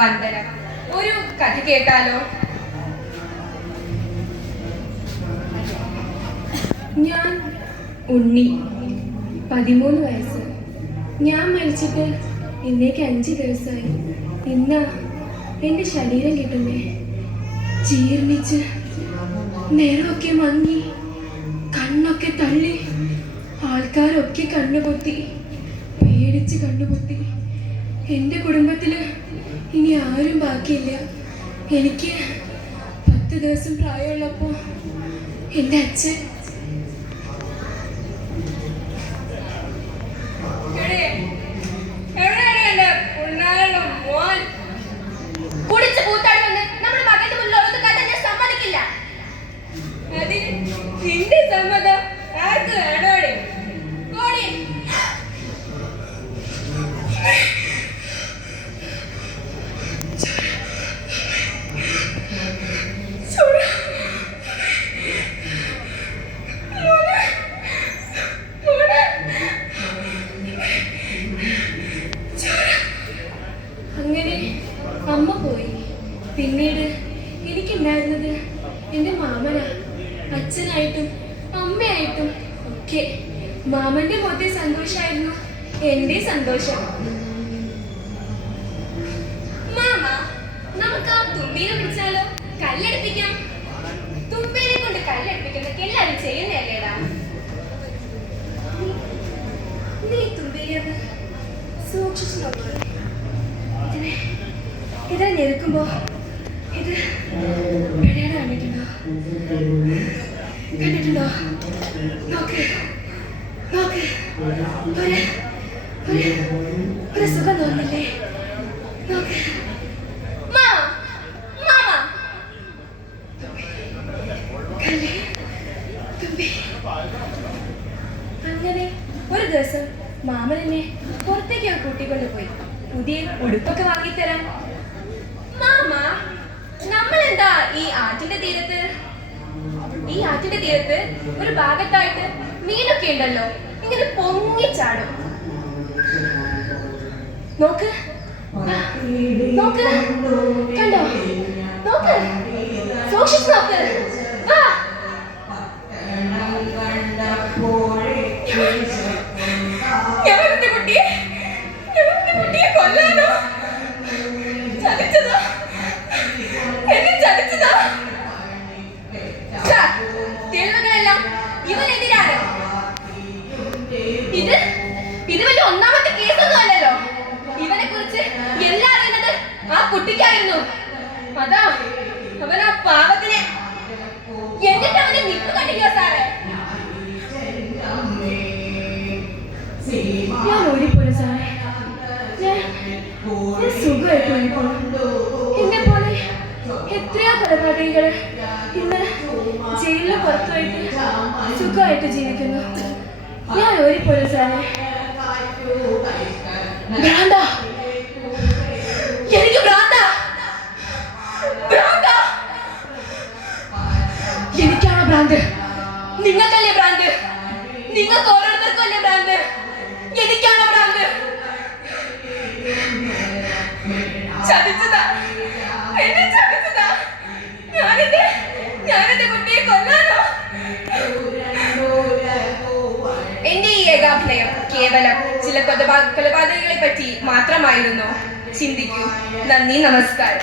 വന്ദനം. ഒരു കഥ കേട്ടാലോ? ഞാൻ ഉണ്ണി, 13 വയസ്സ്. ഞാൻ മരിച്ചിട്ട് ഇന്നേക്ക് 5 ദിവസമായി. ഇന്നാ എൻ്റെ ശരീരം കിട്ടുന്നേ. ജീർണിച്ച് നേരമൊക്കെ മങ്ങി, കണ്ണൊക്കെ തള്ളി, ആൾക്കാരൊക്കെ കണ്ണുപൊത്തി, പേടിച്ച് കണ്ണുപൊത്തി. എൻ്റെ കുടുംബത്തിൽ ഇനി ആരും ബാക്കിയില്ല. എനിക്ക് 10 ദിവസം പ്രായമുള്ളപ്പോൾ എൻ്റെ അച്ഛൻ നിന്റെ സമ്മതം ആർക്ക് വേണോടെ? അങ്ങനെ അമ്മ പോയി. പിന്നീട് എനിക്കുണ്ടായിരുന്നത് എൻ്റെ മാമനാ. അച്ഛനായിട്ടും അമ്മയായിട്ടും ഒക്കെ. മാമന്റെ മൊത്തം സന്തോഷമായിരുന്നു എൻ്റെ സന്തോഷം. മാമ, നമുക്ക് ആ തുമ്പീനെ പിടിച്ചാലോ? കല്ലെടുപ്പിക്കാം. തുമ്പീനെ കൊണ്ട് കല്ലെടുപ്പിക്കുന്നൊക്കെ എല്ലാരും ചെയ്യുന്നല്ലേടാ. നീ തുമ്പീനെ സൂക്ഷിച്ചു നോക്കുക. ഇതിനെ ഞെരുക്കുമ്പോ ഇത് എവിടെയാണ് കണ്ടിട്ടുണ്ടോ? നോക്ക് നോക്ക്, ഒരു സുഖം തോന്നില്ലേ? നോക്ക്. അങ്ങനെ ഒരു ദിവസം മാമൻ എന്നെ പുറത്തേക്ക് കൂട്ടിക്കൊണ്ട് പോയി. പുതിയ ഉടുപ്പൊക്കെ വാങ്ങിത്തരാൻ. മാമ, നമ്മളെന്താ ഈ ആറ്റിന്റെ തീരത്ത്? ഈ ആറ്റിന്റെ തീരത്ത് ഒരു ഭാഗത്തായിട്ട് മീനൊക്കെ ഉണ്ടല്ലോ, ഇങ്ങനെ പൊങ്ങിച്ചാടും. നോക്ക് നോക്ക്, കണ്ടോ? നോക്ക്, സൂക്ഷിച്ചു നോക്ക്. വാ. ഞാനെന്റെ കുട്ടിയെ കൊല്ലാനോ? ചതിച്ചതാ, എന്നെ ചതിച്ചതാ. തെളിവുകളെല്ലാം ഇവനെതിരാണ്. ഇത് വലിയ ഒന്നാമത്തെ കേസൊന്നും അല്ലല്ലോ. ഇവനെ കുറിച്ച് എല്ലാം അറിയുന്നത് ആ കുട്ടിക്കായിരുന്നു. അതാ അവൻ ആ പാവത്തിനെ, എന്നിട്ട് അവനെ നിപ്പ് കണ്ടില്ലോ സാറേ. ഞാൻ ഓടിപ്പോയി സാറേ. ഞാൻ സുഖമായിട്ട് ഓടിപ്പോയി. എന്നെ പോലെ എത്രയോ കൊലപാതകികള് ഇന്ന് ജയിലിന് പുറത്തുപോയിട്ട് സുഖമായിട്ട് ജീവിക്കുന്നു. ഞാൻ ഓടിപ്പോയി സാറേ. ഭ്രാന്താ, എനിക്ക് ഭ്രാന്താ. എനിക്കാണോ ഭ്രാന്ത്? നിങ്ങൾക്കല്ലേ ഭ്രാന്ത്? നിങ്ങൾക്ക് ഓരോരുത്തർക്കും അല്ലേ ഭ്രാന്ത്? എനിക്കാണോ ഭ്രാന്ത്? ചതിച്ചതാ, എന്നെ ചതിച്ചതാ. ഞാനെന്റെ കുട്ടിയെ കൊല്ലാനോ? എന്റെ ഈ ഏകാഭിനയം കേവലം ചില കൊലപാതകങ്ങളെ പറ്റി മാത്രമായിരുന്നു. ചിന്തിക്കൂ. നന്ദി, നമസ്കാരം.